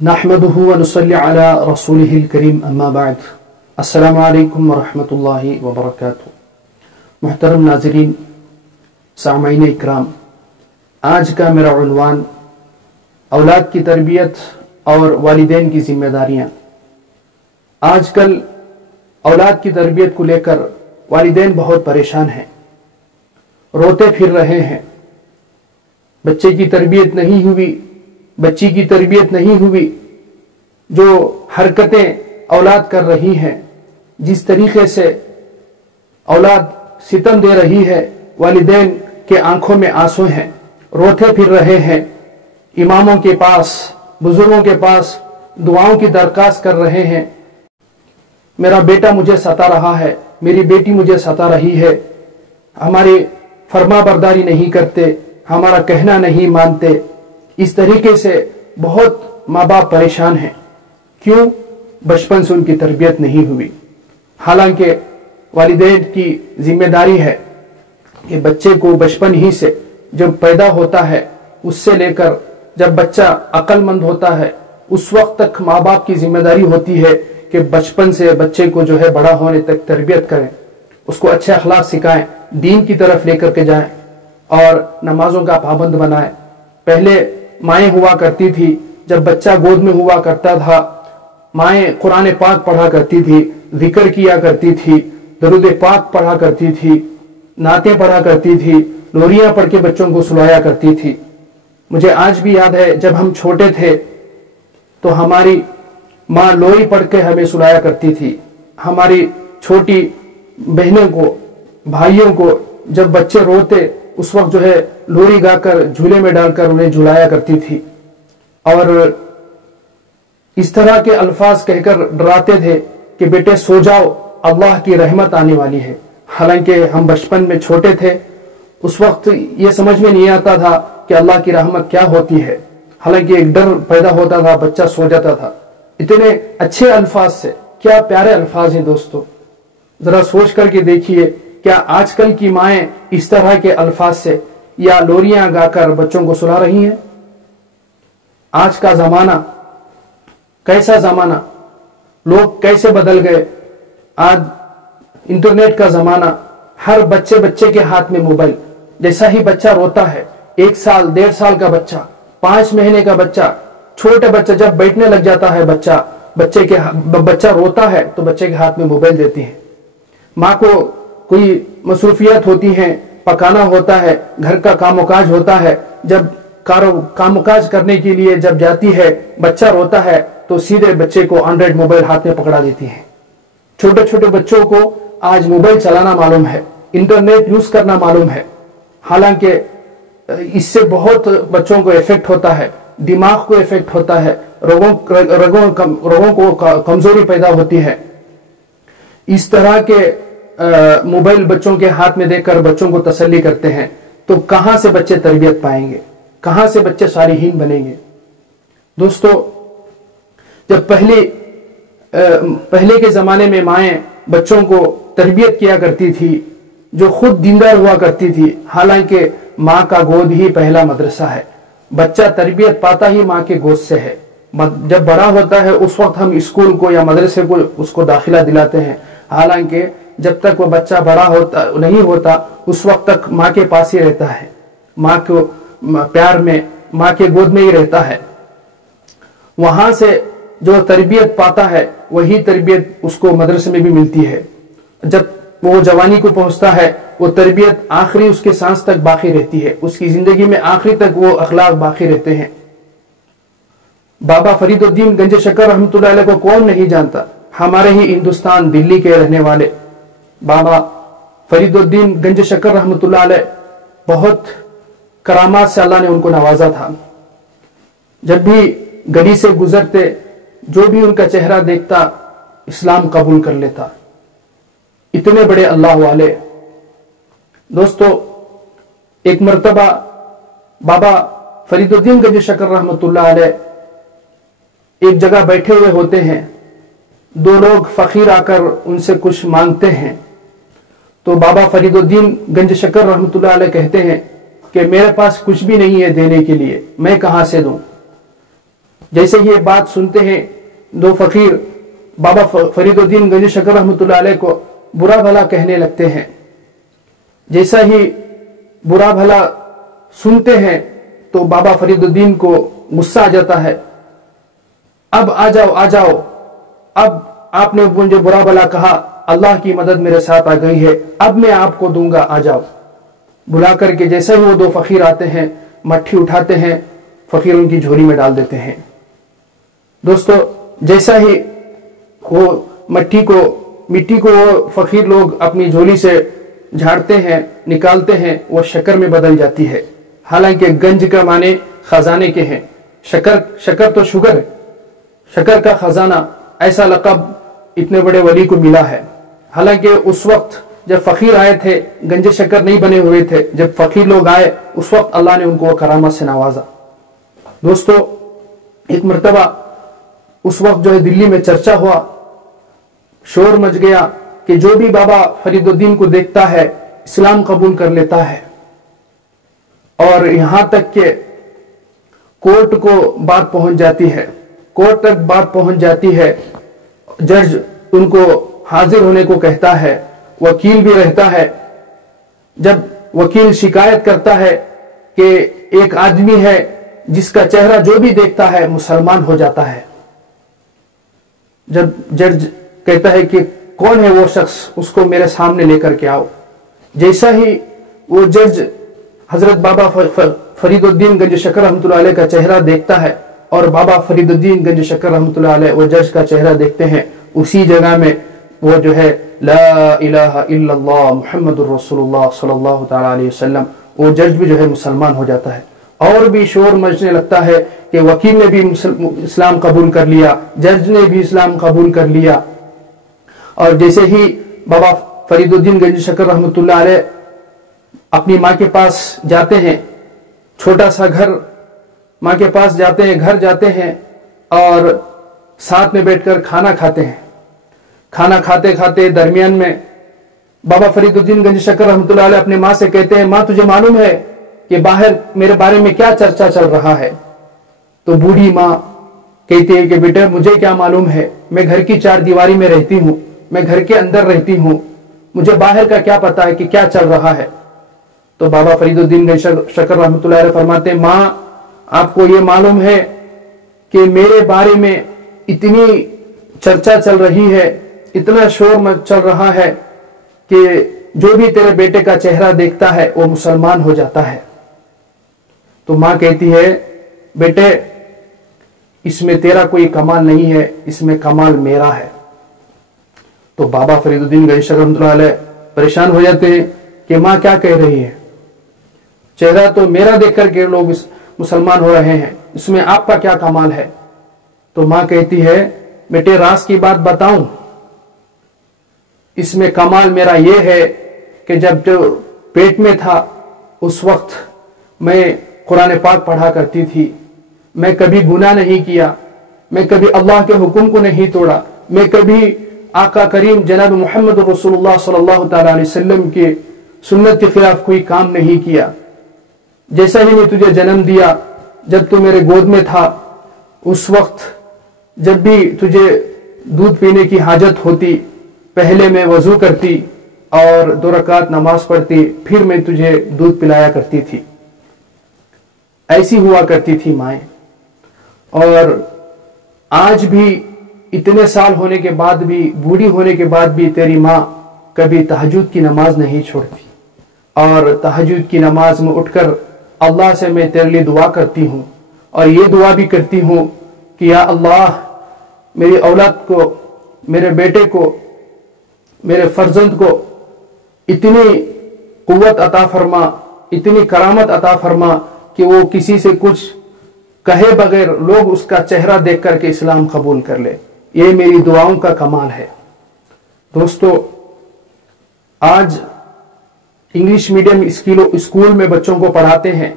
नहमदुहु व नुसल्ली अला रसूलिहिल करीम अम्मा बाद। अस्सलामु अलैकुम व रहमतुल्लाहि व बरकातुहू। मुहतरम नाज़रीन, सामईन इकराम, आज का मेरा उन्वान औलाद की तरबियत और वालिदैन की जिम्मेदारियाँ। आजकल औलाद की तरबियत को लेकर वालिदैन बहुत परेशान हैं, रोते फिर रहे हैं। बच्चे की तरबियत नहीं हुई, बच्ची की तरबियत नहीं हुई, जो हरकतें औलाद कर रही हैं, जिस तरीके से औलाद सितम दे रही है, वालिदैन के आंखों में आंसू हैं, रोते फिर रहे हैं, इमामों के पास, बुजुर्गों के पास दुआओं की दरख्वास्त कर रहे हैं। मेरा बेटा मुझे सता रहा है, मेरी बेटी मुझे सता रही है, हमारी फर्मा बरदारी नहीं करते, हमारा कहना नहीं मानते। इस तरीके से बहुत माँ बाप परेशान हैं। क्यों? बचपन से उनकी तरबियत नहीं हुई। हालांकि वालिदैन की जिम्मेदारी है कि बच्चे को बचपन ही से जब पैदा होता है, उससे लेकर जब बच्चा अक्लमंद होता है, उस वक्त तक माँ बाप की जिम्मेदारी होती है कि बचपन से बच्चे को जो है बड़ा होने तक तरबियत करें, उसको अच्छे अखलाक सिखाएं, दीन की तरफ लेकर के जाएं और नमाजों का पाबंद बनाएं। पहले माएँ हुआ करती थी, जब बच्चा गोद में हुआ करता था, माएँ कुरान पाक पढ़ा करती थी, जिक्र किया करती थी, दरूद पाक पढ़ा करती थी, नातें पढ़ा करती थी, लोरियां पढ़ के बच्चों को सुलाया करती थी। मुझे आज भी याद है, जब हम छोटे थे तो हमारी माँ लोरी पढ़ के हमें सुलाया करती थी। हमारी छोटी बहनों को, भाइयों को जब बच्चे रोते, उस वक्त जो है लोरी गाकर झूले में डालकर उन्हें झुलाया करती थी और इस तरह के अल्फाज कहकर डराते थे कि बेटे सो जाओ, अल्लाह की रहमत आने वाली है। हालांकि हम बचपन में छोटे थे, उस वक्त ये समझ में नहीं आता था कि अल्लाह की रहमत क्या होती है। हालांकि एक डर पैदा होता था, बच्चा सो जाता था। इतने अच्छे अल्फाज से, क्या प्यारे अल्फाज हैं दोस्तों। जरा सोच करके देखिए, क्या आजकल की माएँ इस तरह के अल्फाज से या लोरियां गाकर बच्चों को सुला रही हैं? आज का जमाना कैसा जमाना, लोग कैसे बदल गए। आज इंटरनेट का जमाना, हर बच्चे बच्चे के हाथ में मोबाइल। जैसा ही बच्चा रोता है, 1 साल 1.5 साल का बच्चा, 5 महीने का बच्चा, छोटे बच्चा जब बैठने लग जाता है, बच्चा रोता है तो बच्चे के हाथ में मोबाइल देती है। माँ को कोई मसरूफियत होती है, पकाना होता है, घर का कामकाज होता है, जब कामकाज करने के लिए जब जाती है, बच्चा रोता है तो सीधे बच्चे को एंड्रॉइड मोबाइल हाथ में पकड़ा देती है। छोटे छोटे बच्चों को आज मोबाइल चलाना मालूम है, इंटरनेट यूज करना मालूम है। हालांकि इससे बहुत बच्चों को इफेक्ट होता है, दिमाग को इफेक्ट होता है, रोगों को कमजोरी पैदा होती है। इस तरह के मोबाइल बच्चों के हाथ में देकर बच्चों को तसल्ली करते हैं, तो कहां से बच्चे तरबियत पाएंगे, कहां से बच्चे सालिहीन बनेंगे। दोस्तों, जब पहले के जमाने में माएँ बच्चों को तरबियत किया करती थी, जो खुद दीनदार हुआ करती थी। हालांकि माँ का गोद ही पहला मदरसा है, बच्चा तरबियत पाता ही माँ के गोद से है। जब बड़ा होता है उस वक्त हम स्कूल को या मदरसे को उसको दाखिला दिलाते हैं। हालांकि जब तक वो बच्चा बड़ा नहीं होता, उस वक्त तक माँ के पास ही रहता है, माँ को प्यार में, माँ के गोद में ही रहता है। वहां से जो तरबियत पाता है, वही तरबियत उसको मदरसे में भी मिलती है। जब वो जवानी को पहुंचता है, वो तरबियत आखिरी उसके सांस तक बाकी रहती है, उसकी जिंदगी में आखिरी तक वो अखलाक बाकी रहते हैं। बाबा फरीदुद्दीन गंज शक्कर रहमतुल्लाह अलैह को कौन नहीं जानता, हमारे ही हिंदुस्तान दिल्ली के रहने वाले बाबा फरीदुद्दीन गंज शक्कर रहमतुल्लाह अलैह, बहुत करामात से अल्लाह ने उनको नवाजा था। जब भी गली से गुजरते, जो भी उनका चेहरा देखता, इस्लाम कबूल कर लेता। इतने बड़े अल्लाह वाले। दोस्तों, एक मर्तबा बाबा फरीदुद्दीन गंज शक्कर रहमतुल्लाह अलैह एक जगह बैठे हुए होते हैं। 2 लोग फकीर आकर उनसे कुछ मांगते हैं, तो बाबा फरीदुद्दीन गंज शक्कर रहमतुल्लाह अलैह कहते हैं कि मेरे पास कुछ भी नहीं है देने के लिए, मैं कहां से दूं। जैसे ये बात सुनते हैं दो फकीर बाबा फरीदुद्दीन गंज शकर रहमतुल्लाह अलैह को बुरा भला कहने लगते हैं। जैसा ही बुरा भला सुनते हैं तो बाबा फरीदुद्दीन को गुस्सा आ जाता है। अब आ जाओ आ जाओ, अब आपने मुझे बुरा भला कहा, अल्लाह की मदद मेरे साथ आ गई है, अब मैं आपको दूंगा, आ जाओ। बुला करके जैसे ही वो दो फकीर आते हैं, मट्ठी उठाते हैं, फकीर उनकी झोली में डाल देते हैं। दोस्तों, जैसा ही वो मिट्टी को वो फकीर लोग अपनी झोली से झाड़ते हैं, निकालते हैं, वो शक्कर में बदल जाती है। हालांकि गंज का माने खजाने के हैं, शक्कर तो शुगर है, शक्कर का खजाना, ऐसा लक़ब इतने बड़े वली को मिला है। हालांकि उस वक्त जब फकीर आए थे, गंजे शक्कर नहीं बने हुए थे, जब फकीर लोग आए उस वक्त अल्लाह ने उनको करामत से नवाजा। दोस्तों, एक मर्तबा उस वक्त जो है दिल्ली में चर्चा हुआ, शोर मच गया कि जो भी बाबा फरीदुद्दीन को देखता है इस्लाम कबूल कर लेता है। और यहां तक कि कोर्ट को बात पहुंच जाती है, कोर्ट तक बात पहुंच जाती है। जज उनको हाजिर होने को कहता है, वकील भी रहता है। जब वकील शिकायत करता है कि एक आदमी है जिसका चेहरा जो भी देखता है मुसलमान हो जाता है। जब जज कहता है कि कौन है वो शख्स, उसको मेरे सामने लेकर के आओ। जैसा ही वो जज हजरत बाबा फरीदुद्दीन गंज शक्कर रहमतुल्लाह अलैह का चेहरा देखता है और बाबा फरीदुद्दीन गंज शक्कर रहमतुल्लाह अलैह वो जज का चेहरा देखते हैं, उसी जगह में वो जो है ला इलाहा इल्लल्लाह मुहम्मदुर रसूलुल्लाह सल्लल्लाहु तआला अलैहि वसल्लम, वो जज भी जो है मुसलमान हो जाता है। और भी शोर मचने लगता है कि वकील ने भी इस्लाम कबूल कर लिया, जज ने भी इस्लाम कबूल कर लिया। और जैसे ही बाबा फरीदुद्दीन गंज शक्कर रहमतुल्लाह अलैह अपनी माँ के पास जाते हैं, छोटा सा घर, माँ के पास जाते हैं, घर जाते हैं और साथ में बैठकर खाना खाते हैं। खाना खाते खाते दरमियान में बाबा फरीदुद्दीन गंज शक्कर रहमतुल्लाह अलैह अपने माँ से कहते हैं, माँ तुझे मालूम है कि बाहर मेरे बारे में क्या चर्चा चल रहा है? तो बूढ़ी माँ कहती है कि बेटे मुझे क्या मालूम है, मैं घर की चार दीवारी में रहती हूँ, मैं घर के अंदर रहती हूँ, मुझे बाहर का क्या पता है कि क्या चल रहा है। तो बाबा फरीदुद्दीन गंज शक्कर रहमतुल्लाह अलैह फरमाते हैं, माँ आपको ये मालूम है कि मेरे बारे में इतनी चर्चा चल रही है, इतना शोर चल रहा है कि जो भी तेरे बेटे का चेहरा देखता है वो मुसलमान हो जाता है। तो माँ कहती है, बेटे इसमें तेरा कोई कमाल नहीं है, इसमें कमाल मेरा है। तो बाबा फरीदुद्दीन गंज शक्कर रहमतुल्लाह अलैह परेशान हो जाते हैं कि माँ क्या कह रही है, चेहरा तो मेरा देख करके लोग मुसलमान हो रहे हैं, इसमें आपका क्या कमाल है? तो माँ कहती है, बेटे राज की बात बताऊं, इसमें कमाल मेरा यह है कि जब जो पेट में था उस वक्त मैं कुरान पाक पढ़ा करती थी, मैं कभी गुनाह नहीं किया, मैं कभी अल्लाह के हुक्म को नहीं तोड़ा, मैं कभी आका करीम जनाब मोहम्मद रसूलुल्लाह सल्लल्लाहु तआला अलैहि वसल्लम के सुन्नत के खिलाफ कोई काम नहीं किया। जैसा ही मैं तुझे जन्म दिया, जब तू मेरे गोद में था, उस वक्त जब भी तुझे दूध पीने की हाजत होती, पहले मैं वजू करती और 2 रकात नमाज पढ़ती, फिर मैं तुझे दूध पिलाया करती थी। ऐसी हुआ करती थी माएं। और आज भी इतने साल होने के बाद भी, बूढ़ी होने के बाद भी तेरी माँ कभी तहज्जुद की नमाज नहीं छोड़ती। और तहज्जुद की नमाज में उठकर अल्लाह से मैं तेरे लिए दुआ करती हूँ और ये दुआ भी करती हूँ कि या अल्लाह मेरी औलाद को, मेरे बेटे को, मेरे फर्जंद को इतनी कुव्वत अता फरमा, इतनी करामत अता फरमा कि वो किसी से कुछ कहे बगैर लोग उसका चेहरा देख करके इस्लाम कबूल कर ले। ये मेरी दुआओं का कमाल है। दोस्तों, आज इंग्लिश मीडियम स्कूल में बच्चों को पढ़ाते हैं,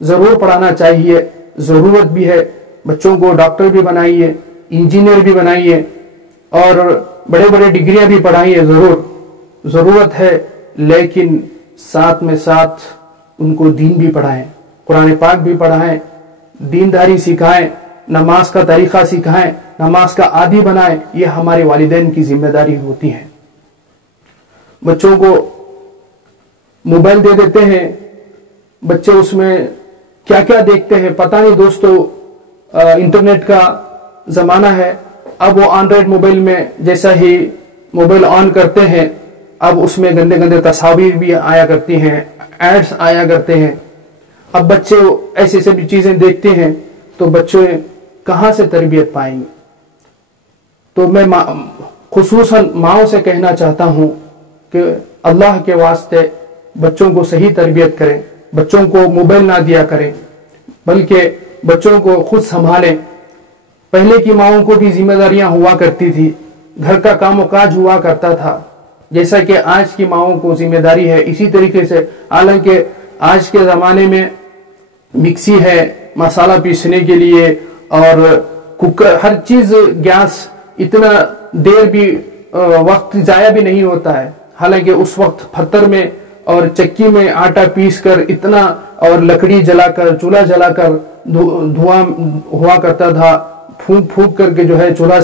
जरूर पढ़ाना चाहिए, जरूरत भी है। बच्चों को डॉक्टर भी बनाइए, इंजीनियर भी बनाइए और बड़े बड़े डिग्रियां भी पढ़ाइए, जरूरत है। लेकिन साथ में साथ उनको दीन भी पढ़ाएं, कुरान पाक भी पढ़ाएं, दीनदारी सिखाएं, نماز کا طریقہ سکھائیں، نماز کا عادی بنائیں، یہ ہمارے والدین کی ذمہ داری ہوتی ہے۔ بچوں کو موبائل دے دیتے ہیں، بچے اس میں کیا کیا دیکھتے ہیں پتہ نہیں دوستو۔ انٹرنیٹ کا زمانہ ہے، اب وہ اینڈرائڈ موبائل میں جیسا ہی موبائل آن کرتے ہیں، اب اس میں گندے گندے تصاویر بھی آیا کرتی ہیں، ایڈز آیا کرتے ہیں۔ اب بچے ایسی ایسی چیزیں دیکھتے ہیں تو بچے کہاں سے تربیت پائیں گے؟ تو میں خصوصاً ماؤں سے کہنا چاہتا ہوں کہ اللہ کے واسطے بچوں کو صحیح تربیت کریں، بچوں کو موبائل نہ دیا کریں، بلکہ بچوں کو خود سنبھالیں۔ پہلے کی ماؤں کو بھی ذمہ داریاں ہوا کرتی تھی، گھر کا کام و کاج ہوا کرتا تھا، جیسا کہ آج کی ماؤں کو ذمہ داری ہے اسی طریقے سے۔ حالانکہ آج کے زمانے میں مکسی ہے مسالہ پیسنے کے لیے، اور کوکر، ہر چیز، گیس، اتنا دیر بھی وقت ضائع بھی نہیں ہوتا ہے۔ حالانکہ اس وقت پتھر میں اور چکی میں آٹا پیس کر اتنا، اور لکڑی جلا کر، چولہا جلا کر دھواں ہوا کرتا تھا، پھونک پھونک کر کے جو ہے چولہا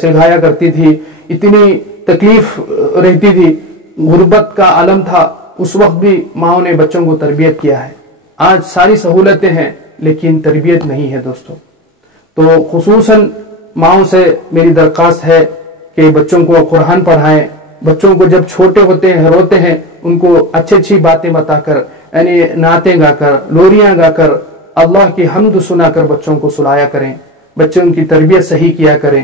سلگایا کرتی تھی، اتنی تکلیف رہتی تھی، غربت کا عالم تھا۔ اس وقت بھی ماؤں نے بچوں کو تربیت کیا ہے۔ آج ساری سہولتیں ہیں لیکن تربیت نہیں ہے دوستو۔ تو خصوصاً ماؤں سے میری درخواست ہے کہ بچوں کو قرآن پڑھائیں، بچوں کو جب چھوٹے ہوتے ہیں، روتے ہیں، ان کو اچھی اچھی باتیں بتا کر، یعنی نعتیں گا کر، لوریاں گا کر، اللہ کی حمد سنا کر بچوں کو سلایا کریں، بچوں کی تربیت صحیح کیا کریں،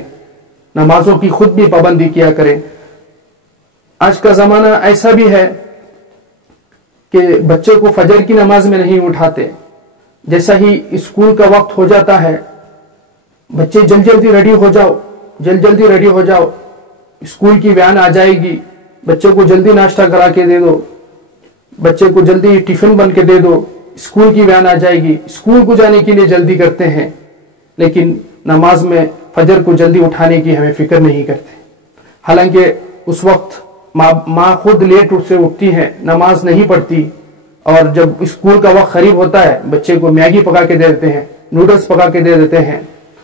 نمازوں کی خود بھی پابندی کیا کریں۔ آج کا زمانہ ایسا بھی ہے کہ بچے کو فجر کی نماز میں نہیں اٹھاتے، جیسا ہی اسکول کا وقت ہو جاتا ہے، بچے جلدی ریڈی ہو جاؤ، جلدی ریڈی ہو جاؤ، اسکول کی وین آ جائے گی، بچے کو جلدی ناشتہ کرا کے دے دو، بچے کو جلدی ٹفن بن کے دے دو، اسکول کی وین آ جائے گی، اسکول کو جانے کے لیے جلدی کرتے ہیں، لیکن نماز میں فجر کو جلدی اٹھانے کی ہمیں فکر نہیں کرتے۔ حالانکہ اس وقت ماں خود لیٹ سے اٹھتی ہے، نماز نہیں پڑھتی، اور جب اسکول کا وقت قریب ہوتا ہے بچے کو میگی پکا کے دے دیتے ہیں، نوڈلز پکا کے دے دیتے ہیں۔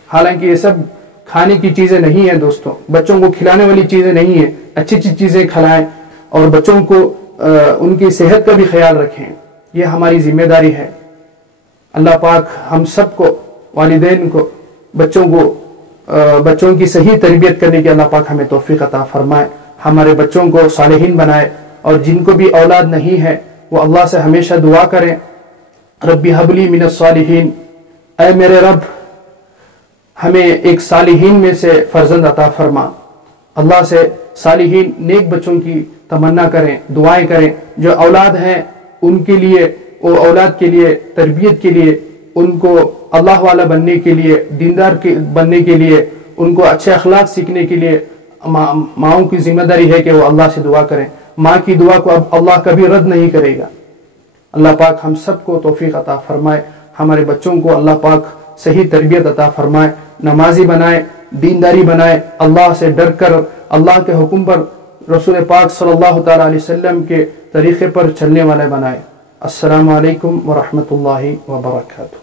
حالانکہ یہ سب کھانے کی چیزیں نہیں ہیں دوستوں، بچوں کو کھلانے والی چیزیں نہیں ہیں۔ اچھی اچھی چیزیں کھلائیں اور بچوں کو ان کی صحت کا بھی خیال رکھیں، یہ ہماری ذمہ داری ہے۔ اللہ پاک ہم سب کو، والدین کو، بچوں کی صحیح تربیت کرنے کی اللہ پاک ہمیں توفیق عطا فرمائے، ہمارے بچوں کو صالحین بنائے، اور جن کو بھی اولاد نہیں ہے وہ اللہ سے ہمیشہ دعا کریں، ربی حب لی من الصالحین، اے میرے رب ہمیں ایک صالحین میں سے فرزند عطا فرما۔ اللہ سے صالحین، نیک بچوں کی تمنا کریں، دعائیں کریں۔ جو اولاد ہیں ان کے لیے، وہ اولاد کے لیے، تربیت کے لیے، ان کو اللہ والا بننے کے لیے، دیندار بننے کے لیے، ان کو اچھے اخلاق سیکھنے کے لیے ماؤں کی ذمہ داری ہے کہ وہ اللہ سے دعا کریں۔ ماں کی دعا کو اب اللہ کبھی رد نہیں کرے گا۔ اللہ پاک ہم سب کو توفیق عطا فرمائے، ہمارے بچوں کو اللہ پاک صحیح تربیت عطا فرمائے، نمازی بنائے، دینداری بنائے، اللہ سے ڈر کر اللہ کے حکم پر، رسول پاک صلی اللہ تعالی علیہ وسلم کے طریقے پر چلنے والے بنائے۔ السلام علیکم ورحمۃ اللہ وبرکاتہ۔